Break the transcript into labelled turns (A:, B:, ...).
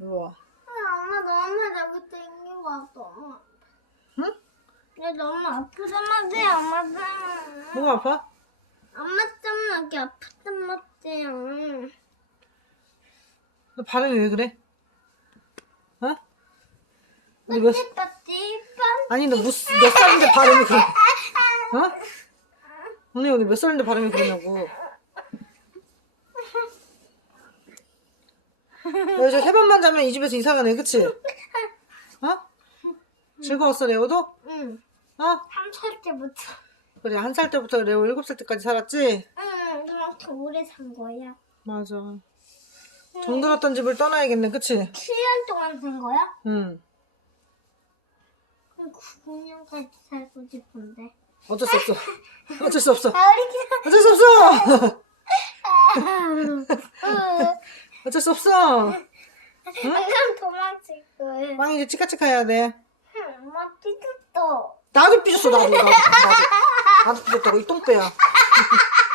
A: 일로 와.
B: 아, 엄마 너무 자꾸 땡기고 왔어. 엄마.
A: 응?
B: 얘 너무 아프단 말이야, 엄마.
A: 뭐가 아파?
B: 엄마 때문에 이렇게 아프단 말이야.
A: 너 발음이 왜 그래? 어? 근데 몇, 아니 너 몇, 몇 살인데 발음이 그래? 어? 언니 오늘 몇 살인데 발음이 그러냐고. 너 이제 세 번만 자면 이 집에서 이사 가네, 그치? 어? 즐거웠어, 레오도?
B: 응.
A: 어?
B: 한 살 때부터.
A: 그래, 한 살 때부터 레오 일곱 살 때까지 살았지?
B: 응, 그렇게 오래 산 거야.
A: 맞아. 정들었던 집을 떠나야겠네, 그치?
B: 7년 동안 산 거야?
A: 응.
B: 그럼 9년까지 살고 싶은데.
A: 어쩔 수 없어. 어쩔 수 없어.
B: 아, 우리
A: 어쩔 수 없어!
B: 그냥.
A: 어쩔 수 없어!
B: 그럼 도망칠 거야.
A: 빵 이제 치카치카 해야 돼.
B: 응, 엄마 삐졌어.
A: 나도 삐졌어, 나도. 나도, 나도. 나도 삐졌다고, 이 똥배야.